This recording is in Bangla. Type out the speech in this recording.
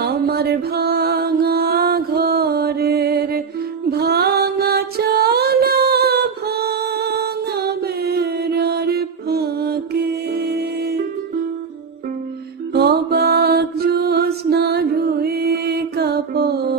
আমার ভাঙা ঘরের ভাঙা চালা ভাঙা বেড়ার ফাঁকে অবাক জ্যোৎস্না রুই কাপড়